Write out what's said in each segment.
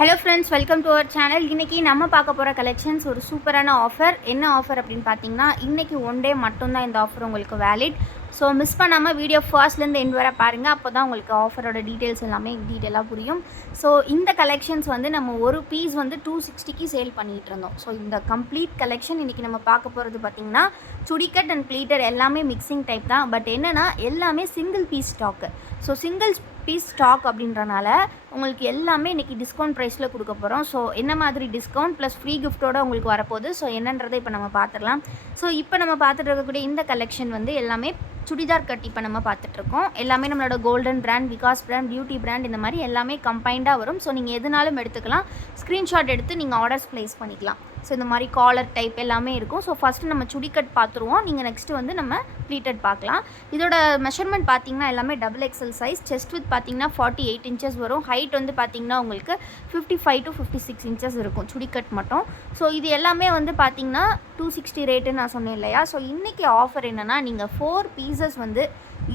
Hello friends, welcome to our channel. இன்றைக்கி நம்ம பார்க்க போகிற கலெக்ஷன்ஸ் ஒரு சூப்பரான ஆஃபர். என்ன ஆஃபர் அப்படின்னு பார்த்தீங்கன்னா, இன்றைக்கி ஒன் டே மட்டும்தான் இந்த ஆஃபர் உங்களுக்கு வேலிட். ஸோ மிஸ் பண்ணாமல் வீடியோ ஃபர்ஸ்ட்லேருந்து எண்ட் வர பாருங்கள். அப்போ தான் உங்களுக்கு ஆஃபரோட டீட்டெயில்ஸ் எல்லாமே டீட்டெயிலாக புரியும். ஸோ இந்த கலெக்ஷன்ஸ் வந்து நம்ம ஒரு பீஸ் வந்து 260க்கு சேல் பண்ணிகிட்டு இருந்தோம். ஸோ இந்த கம்ப்ளீட் கலெக்ஷன் இன்றைக்கி நம்ம பார்க்க போகிறது பார்த்திங்கன்னா சுடிக்கட் அண்ட் ப்ளீட்டட் எல்லாமே மிக்சிங் டைப் தான். பட் என்னென்னா எல்லாமே single piece stock. So single piece stock அப்படின்றனால உங்களுக்கு எல்லாமே இன்றைக்கி டிஸ்கவுண்ட் ப்ரைஸில் கொடுக்க போகிறோம். ஸோ என்ன மாதிரி டிஸ்கவுண்ட் ப்ளஸ் ஃப்ரீ கிஃப்ட்டோடு உங்களுக்கு வரப்போகுது. ஸோ என்னன்றதை இப்போ நம்ம பார்த்துடலாம். ஸோ இப்போ நம்ம பார்த்துட்டு இருக்கக்கூடிய இந்த கலெக்ஷன் வந்து எல்லாமே சுடிதார் கட் இப்போ நம்ம பார்த்துட்ருக்கோம். எல்லாமே நம்மளோட golden brand, Vikas brand, beauty brand இந்த மாதிரி எல்லாமே கம்பைண்டாக வரும். ஸோ நீங்கள் எதுனாலும் எடுத்துக்கலாம். ஸ்க்ரீன்ஷாட் எடுத்து நீங்கள் ஆர்டர்ஸ் ப்ளேஸ் பண்ணிக்கலாம். ஸோ இந்த மாதிரி காலர் டைப் எல்லாமே இருக்கும். ஸோ ஃபஸ்ட்டு நம்ம சுடிக்கட் பார்த்துருவோம். நீங்கள் நெக்ஸ்ட்டு வந்து நம்ம ப்ளீட்டட் பார்க்கலாம். இதோட மெஷர்மெண்ட் பார்த்தீங்கன்னா எல்லாமே double XL size. Chest width பார்த்தீங்கன்னா 48 இன்ச்சஸ் வரும். ஹைட் வந்து பார்த்தீங்கன்னா உங்களுக்கு 55 to 56 இன்ச்சஸ் இருக்கும் சுடிக்கட் மட்டும். ஸோ இது எல்லாமே வந்து பார்த்தீங்கன்னா 260 ரேட்டுன்னு நான் சொன்னேன் இல்லையா. ஸோ இன்றைக்கி ஆஃபர் என்னென்னா நீங்கள் 4 பீசஸ் வந்து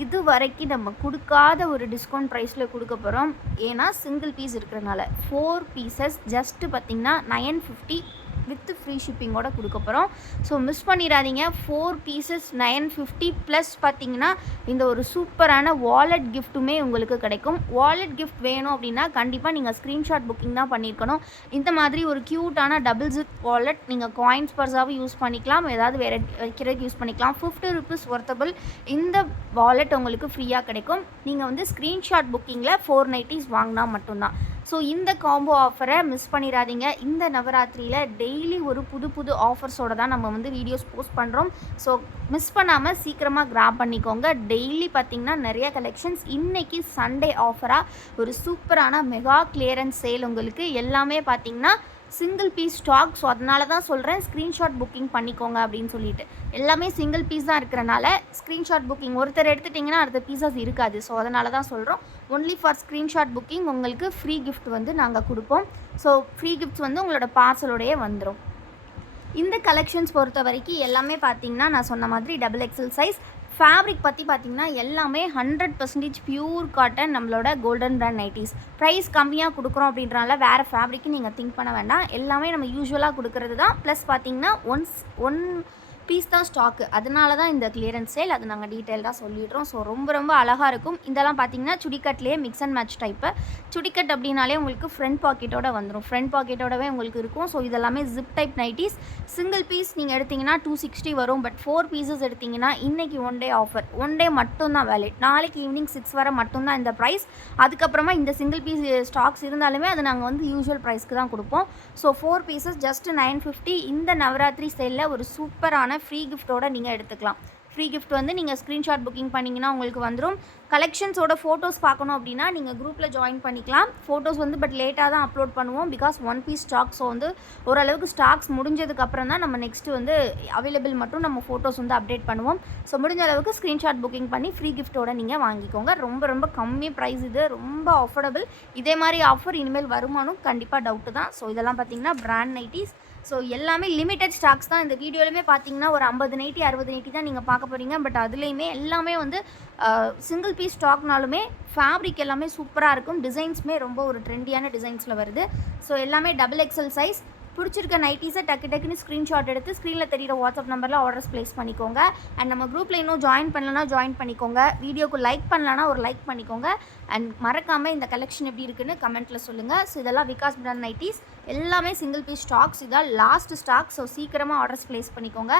இது வரைக்கும் நம்ம கொடுக்காத ஒரு டிஸ்கவுண்ட் ப்ரைஸில் கொடுக்க போகிறோம். ஏன்னா சிங்கிள் பீஸ் இருக்கிறனால 4 பீசஸ் ஜஸ்ட்டு பார்த்திங்கன்னா 950 வித் ஃப்ரீ ஷிப்பிங்கோட கொடுக்க போகிறோம். ஸோ மிஸ் பண்ணிடாதீங்க. 4 பீசஸ் 950 ப்ளஸ் பார்த்திங்கன்னா இந்த ஒரு சூப்பரான வாலெட் கிஃப்ட்டுமே உங்களுக்கு கிடைக்கும். வாலெட் கிஃப்ட் வேணும் அப்படின்னா கண்டிப்பாக நீங்கள் ஸ்க்ரீன்ஷாட் புக்கிங் தான் பண்ணியிருக்கணும். இந்த மாதிரி ஒரு க்யூட்டான டபுள் ஜிப் வாலெட் நீங்கள் காயின்ஸ் பர்ஸாகவும் யூஸ் பண்ணிக்கலாம், ஏதாவது வேறு வைக்கிறதுக்கு யூஸ் பண்ணிக்கலாம். 50 rupees ஒர்த்தபிள் இந்த வாலெட் உங்களுக்கு ஃப்ரீயாக கிடைக்கும். நீங்கள் வந்து ஸ்க்ரீன்ஷாட் புக்கிங்கில் 490s வாங்கினா மட்டும்தான். ஸோ இந்த காம்போ ஆஃபரை மிஸ் பண்ணிடாதீங்க. இந்த நவராத்திரியில் டெய்லி ஒரு புது புது ஆஃபர்ஸோடு தான் நம்ம வந்து வீடியோஸ் போஸ்ட் பண்ணுறோம். ஸோ மிஸ் பண்ணாமல் சீக்கிரமாக கிராப் பண்ணிக்கோங்க. டெய்லி பார்த்திங்கன்னா நிறைய கலெக்ஷன்ஸ். இன்றைக்கி சண்டே ஆஃபராக ஒரு சூப்பரான மெகா கிளியரன்ஸ் சேல் உங்களுக்கு எல்லாமே பார்த்திங்கன்னா சிங்கிள் பீஸ் ஸ்டாக். ஸோ அதனால தான் சொல்கிறேன் ஸ்க்ரீன்ஷாட் புக்கிங் பண்ணிக்கோங்க அப்படின்னு சொல்லிட்டு. எல்லாமே சிங்கிள் பீஸ் தான் இருக்கிறனால ஸ்க்ரீன்ஷாட் புக்கிங் ஒருத்தர் எடுத்துட்டிங்கன்னா அடுத்த பீஸஸ் இருக்காது. ஸோ அதனால தான் சொல்கிறோம் ஒன்லி ஃபார் ஸ்க்ரீன்ஷாட் புக்கிங் உங்களுக்கு ஃப்ரீ கிஃப்ட் வந்து நாங்கள் கொடுப்போம். ஸோ ஃப்ரீ கிஃப்ட்ஸ் வந்து உங்களோட பார்சலோடையே வந்துடும். இந்த கலெக்ஷன்ஸ் பொறுத்த வரைக்கும் எல்லாமே பார்த்திங்கன்னா நான் சொன்ன மாதிரி டபுள் எக்ஸல் சைஸ். ஃபேப்ரிக் பற்றி பார்த்திங்கன்னா எல்லாமே 100% பியூர் காட்டன் நம்மளோட கோல்டன் பிராண்ட் நைட்டிஸ். ப்ரைஸ் கம்மியாக கொடுக்குறோம் அப்படின்றனால வேறு ஃபேப்ரிக்கு நீங்கள் திங்க் பண்ண வேண்டாம். எல்லாமே நம்ம யூஸ்வலாக கொடுக்குறது தான். ப்ளஸ் பார்த்திங்கன்னா ஒன் பீஸ் தான் ஸ்டாக்கு. அதனால தான் இந்த கிளியரன்ஸ் சேல். அது நாங்கள் டீட்டெயில்டாக சொல்லிடுறோம். ஸோ ரொம்ப ரொம்ப அழகாக இருக்கும். இதெல்லாம் பார்த்திங்கன்னா சுடிக்கட்லேயே மிக்ஸ் அண்ட் மேட்ச் டைப்பு. சுடிக்கட் அப்படின்னாலே உங்களுக்கு ஃப்ரண்ட் பாக்கெட்டோட வந்துடும். ஃப்ரண்ட் பாக்கெட்டோடவே உங்களுக்கு இருக்கும். ஸோ இதெல்லாமே zip type nighties. Single piece நீங்கள் எடுத்திங்கன்னா 260 வரும். பட் 4 பீசஸ் எடுத்திங்கன்னா இன்றைக்கி one day offer. One day மட்டும்தான் வேலிட். நாளைக்கு ஈவினிங் 6 வரை மட்டும்தான் இந்த ப்ரைஸ். அதுக்கப்புறமா இந்த சிங்கிள் பீஸ் ஸ்டாக்ஸ் இருந்தாலுமே அது நாங்கள் வந்து யூஸ்வல் ப்ரைஸ்க்கு தான் கொடுப்போம். So 4 pieces just 950. இந்த நவராத்திரி சேலில் ஒரு சூப்பரான ஃப்ரீ கிஃப்ட்டோட நீங்கள் எடுத்துக்கலாம். ஃப்ரீ கிஃப்ட் வந்து நீங்கள் ஸ்க்ரீன்ஷாட் புக்கிங் பண்ணிங்கன்னா உங்களுக்கு வந்துடும். கலெக்ஷன்ஸோட ஃபோட்டோஸ் பார்க்கணும் அப்படின்னா நீங்கள் குரூப்பில் ஜாயின் பண்ணிக்கலாம். ஃபோட்டோஸ் வந்து பட் லேட்டாக தான் அப்லோட் பண்ணுவோம். பிகாஸ் ஒன் பீஸ் ஸ்டாக்ஸ் வந்து ஓரளவுக்கு ஸ்டாக்ஸ் முடிஞ்சதுக்கப்புறம் தான் நம்ம நெக்ஸ்ட்டு வந்து அவைலபிள் மட்டும் நம்ம ஃபோட்டோஸ் வந்து அப்டேட் பண்ணுவோம். ஸோ முடிஞ்ச அளவுக்கு ஸ்க்ரீன்ஷாட் புக்கிங் பண்ணி ஃப்ரீ கிஃப்ட்டோட நீங்கள் வாங்கிக்கோங்க. ரொம்ப ரொம்ப கம்மி ப்ரைஸ். இது ரொம்ப அஃபோர்டபுள். இதே மாதிரி ஆஃபர் இனிமேல் வருமானம் கண்டிப்பாக டவுட்டு தான். ஸோ இதெல்லாம் பார்த்திங்கன்னா பிராண்ட் நைட்டிஸ். ஸோ எல்லாமே லிமிட்டட் ஸ்டாக்ஸ் தான். இந்த வீடியோலையுமே பார்த்தீங்கன்னா ஒரு 50 நைட்டி 60 நைட்டி தான் நீங்கள் பார்க்க போகிறீங்க. பட் அதுலேயுமே எல்லாமே வந்து சிங்கிள் பீஸ் ஸ்டாக்னாலுமே ஃபேப்ரிக் எல்லாமே சூப்பராக இருக்கும். டிசைன்ஸுமே ரொம்ப ஒரு ட்ரெண்டியான டிசைன்ஸில் வருது. ஸோ எல்லாமே டபுள் எக்ஸல் சைஸ். பிடிச்சிருக்க நைட்டிஸை டக்குன்னு ஸ்க்ரீன்ஷாட் எடுத்து ஸ்க்ரீனில் தெரியிற வாட்ஸ்அப் நம்பரில் ஆர்டர்ஸ் ப்ளேஸ் பண்ணிக்கோங்க. அண்ட் நம்ம குரூப்பில் இன்னும் ஜாயின் பண்ணலன்னா ஜாயின் பண்ணிக்கோங்க. வீடியோக்கு லைக் பண்ணலன்னா ஒரு லைக் பண்ணிக்கோங்க. அண்ட் மறக்காமல் இந்த கலெக்ஷன் எப்படி இருக்குன்னு கமெண்ட்டில் சொல்லுங்கள். ஸோ இதெல்லாம் விகாஸ் பிராண்ட் நைட்டிஸ். எல்லாமே சிங்கிள் பீஸ் ஸ்டாக்ஸ். இதான் லாஸ்ட் ஸ்டாக். ஸோ சீக்கிரமாக ஆர்டர்ஸ் ப்ளேஸ் பண்ணிக்கோங்க.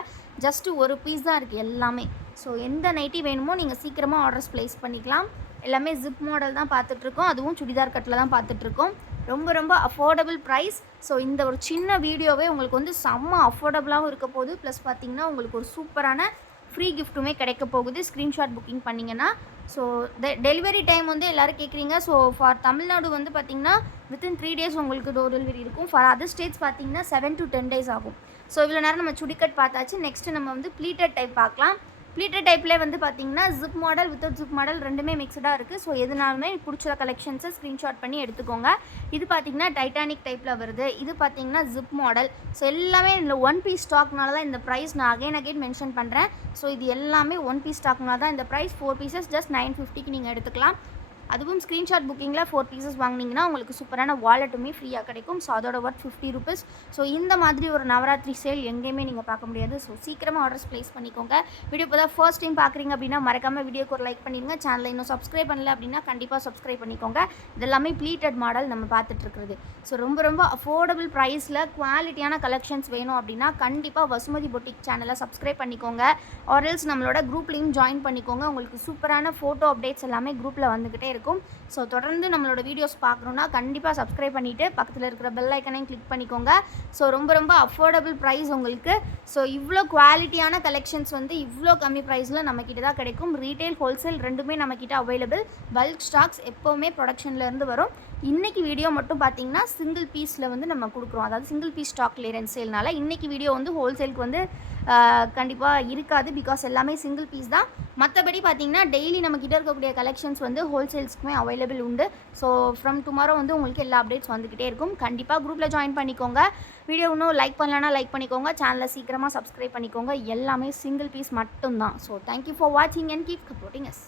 ஜஸ்ட்டு ஒரு பீஸ் தான் இருக்குது எல்லாமே. ஸோ எந்த நைட்டி வேணுமோ நீங்கள் சீக்கிரமாக ஆர்டர்ஸ் ப்ளேஸ் பண்ணிக்கலாம். எல்லாமே ஜிப் மாடல் தான் பார்த்துட்ருக்கோம். அதுவும் சுடிதார் கட்டில் தான் பார்த்துட்ருக்கோம். ரொம்ப ரொம்ப அஃபோர்டபுள் ப்ரைஸ். ஸோ இந்த ஒரு சின்ன வீடியோவே உங்களுக்கு வந்து செம்ம அஃபோர்டபுளாகவும் இருக்க போகுது. ப்ளஸ் பார்த்திங்கன்னா உங்களுக்கு ஒரு சூப்பரான ஃப்ரீ கிஃப்ட்டுமே கிடைக்க போகுது ஸ்க்ரீன்ஷாட் புக்கிங் பண்ணிங்கன்னா. ஸோ டெலிவரி டைம் வந்து எல்லோரும் கேட்குறீங்க. ஸோ ஃபார் தமிழ்நாடு வந்து பார்த்திங்கன்னா வித்தின் 3 days உங்களுக்கு டோர் டெலிவரி இருக்கும். ஃபார் அதர் ஸ்டேட்ஸ் பார்த்திங்கன்னா 7 to 10 days ஆகும். ஸோ இவ்வளோ நேரம் நம்ம சுடிக்கட் பார்த்தாச்சு. நெக்ஸ்ட்டு நம்ம வந்து ப்ளீட்டட் டைப் பார்க்கலாம். ப்ளீட்டட் டைப்லேயே வந்து பார்த்திங்கன்னா zip model without zip model ரெண்டுமே மிக்சடாக இருக்குது. ஸோ எதுனாலுமே பிடிச்ச கலெக்ஷன்ஸை ஸ்க்ரீன்ஷாட் பண்ணி எடுத்துக்கோங்க. இது பார்த்திங்கன்னா டைட்டானிக் டைப்பில் வருது. இது பார்த்திங்கன்னா ஜிப் மாடல். ஸோ எல்லாமே இந்த ஒன் பீஸ் ஸ்டாக்னால தான் இந்த ப்ரைஸ் நான் அகைன் மென்ஷன் பண்ணுறேன். ஸோ இது எல்லாமே ஒன் பீஸ் ஸ்டாக்னால தான் இந்த ப்ரைஸ். 4 பீசஸ் ஜஸ்ட் 950க்கு நீங்கள் எடுத்துக்கலாம். அதுவும் ஸ்க்ரீன்ஷாட் புக்கிங்கில் 4 பீசஸ் வாங்கினீங்கன்னா உங்களுக்கு சூப்பரான வாலெட்டுமே ஃப்ரீயாக கிடைக்கும். ஸோ அதோட ஒர்த் ₹50. ஸோ இந்த மாதிரி ஒரு நவராத்திரி சேல் எங்கேயுமே நீங்கள் பார்க்க முடியாது. ஸோ சீக்கிரமாக ஆர்டர்ஸ் ப்ளேஸ் பண்ணிக்கோங்க. வீடியோ இப்போ தான் ஃபர்ஸ்ட் டைம் பார்க்குறீங்க அப்படின்னா மறக்காமல் வீடியோக்கு ஒரு லைக் பண்ணிடுங்க. சேனலை இன்னும் சப்ஸ்கிரைப் பண்ணல அப்படின்னா கண்டிப்பாக சப்ஸ்கிரைப் பண்ணிக்கோங்க. இதெல்லாமே ப்ளீட்டட் மாடல் நம்ம பார்த்துட்ருக்குறது. ஸோ ரொம்ப ரொம்ப அஃபோர்டபுள் ப்ரைஸில் குவாலிட்டியான கலெக்ஷன்ஸ் வேணும் அப்படின்னா கண்டிப்பாக வசுமதி பொட்டிக் சேனலை சப்ஸ்கிரைப் பண்ணிக்கோங்க. ஆர்எல்ஸ் நம்மளோட குரூப்லேயும் ஜாயின் பண்ணிக்கோங்க. உங்களுக்கு சூப்பரான ஃபோட்டோ அப்டேட்ஸ் எல்லாமே குரூப்பில் வந்துக்கிட்டே இருக்கும். ஸோ தொடர்ந்து நம்மளோட வீடியோஸ் பார்க்கணுன்னா கண்டிப்பாக சப்ஸ்கிரைப் பண்ணிவிட்டு பக்கத்தில் இருக்கிற பெல் ஐக்கனையும் கிளிக் பண்ணிக்கோங்க. ஸோ ரொம்ப ரொம்ப அஃபோர்டபுள் ப்ரைஸ் உங்களுக்கு. ஸோ இவ்வளோ குவாலிட்டியான கலெக்ஷன்ஸ் வந்து இவ்வளோ கம்மி ப்ரைஸில் நம்மக்கிட்ட தான் கிடைக்கும். ரீட்டைல் ஹோல்சேல் ரெண்டுமே நம்மக்கிட்ட அவைலபிள். பல்க் ஸ்டாக்ஸ் எப்போவுமே ப்ரொடக்ஷன்லேருந்து வரும். இன்றைக்கி வீடியோ மட்டும் பார்த்தீங்கன்னா சிங்கிள் பீஸில் வந்து நம்ம கொடுக்குறோம். அதாவது சிங்கிள் பீஸ் ஸ்டாக் கிளியரன்ஸ் சேல்னால இன்றைக்கி வீடியோ வந்து ஹோல்சேலுக்கு வந்து கண்டிப்பாக இருக்காது. பிகாஸ் எல்லாமே சிங்கிள் பீஸ் தான். மற்றபடி பார்த்தீங்கன்னா டெய்லி நம்மக்கிட்ட இருக்கக்கூடிய கலெக்ஷன்ஸ் வந்து ஹோல்சேல்ஸ்க்குமே அவைலபிள் உண்டு. ஸோ ஃப்ரம் டுமாரோ வந்து உங்களுக்கு எல்லா அப்டேட்ஸ் வந்துக்கிட்டே இருக்கும். கண்டிப்பாக குரூப்பில் ஜாயின் பண்ணிக்கோங்க. வீடியோ இன்னும் லைக் பண்ணலன்னா லைக் பண்ணிக்கோங்க. சேனலை சீக்கிரமாக சப்ஸ்கிரைப் பண்ணிக்கோங்க. எல்லாமே சிங்கிள் பீஸ் மட்டும்தான். ஸோ தேங்க்யூ ஃபார் வாட்சிங் அண்ட் கீப் சப்போர்ட்டிங் அஸ்.